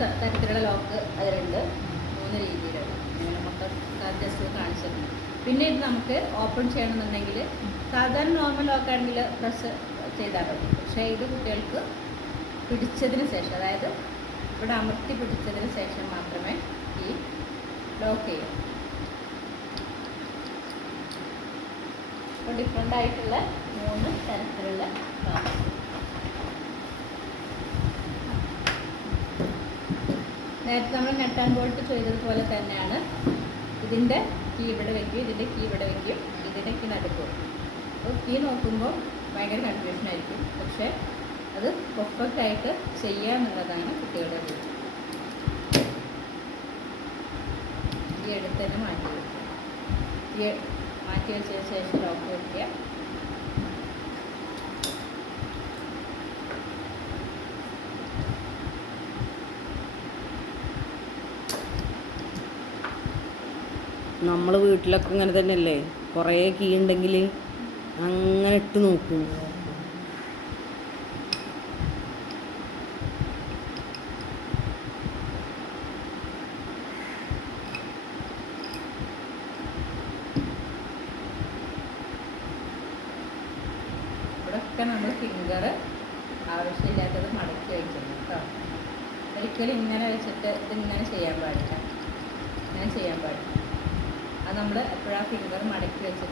തരത്തിലുള്ള ലോക്ക് അതിലുണ്ട്, 3 രീതിയിലുള്ള. അങ്ങനെ മൊത്തം ജസ്റ്റ് കാണിച്ചിട്ടുണ്ട്. പിന്നെ ഇത് നമുക്ക് ഓപ്പൺ ചെയ്യണമെന്നുണ്ടെങ്കിൽ സാധാരണ നോർമൽ ലോക്കാണെങ്കിൽ പ്രസ് ചെയ്താൽ മതി. പക്ഷേ ഇത് കുട്ടികൾക്ക് പിടിച്ചതിന് ശേഷം, അതായത് ഇവിടെ അമർത്തി പിടിച്ചതിന് ശേഷം മാത്രമേ ഈ ലോക്ക് ചെയ്യൂ. അപ്പോൾ ഡിഫറെൻ്റ് ആയിട്ടുള്ള 3 തരത്തിലുള്ള ലോക്ക്. നേരത്തെ നമ്മൾ നട്ട് ആൻഡ് ബോൾട്ട് ചെയ്തതുപോലെ തന്നെയാണ്. ഇതിൻ്റെ കീ ഇവിടെ വയ്ക്കും, ഇതിൻ്റെ കീ ഇവിടെ വയ്ക്കും, ഇതിൻ്റെ കീ നടുക്കും. അപ്പോൾ കീ നോക്കുമ്പോൾ ഭയങ്കര കൺഫ്യൂഷൻ ആയിരിക്കും. പക്ഷേ അത് പെർഫെക്റ്റായിട്ട് ചെയ്യുക എന്നുള്ളതാണ് കുട്ടികളുടെ ഇത്. ഈ എടുത്ത് തന്നെ മാറ്റി വയ്ക്കുക. ഈ മാറ്റി വെച്ചതിന് ശേഷം ലോക്ക് വയ്ക്കുക. നമ്മൾ വീട്ടിലൊക്കെ ഇങ്ങനെ തന്നെയല്ലേ, കുറേ കീ ഉണ്ടെങ്കിൽ അങ്ങനെ ഇട്ട് നോക്കും. ഇവിടെയൊക്കെ നമ്മൾ ഫിംഗർ ആവശ്യമില്ലാത്തത് മടക്കി വയ്ക്കുന്നു കേട്ടോ. ഒരിക്കലും ഇങ്ങനെ വെച്ചിട്ട് ഇതിങ്ങനെ ചെയ്യാൻ പാടില്ല, ഇങ്ങനെ ചെയ്യാൻ പാടില്ല. അത് നമ്മൾ എപ്പോഴാണ് ഫിംഗർ മടക്കി വെച്ചിട്ട്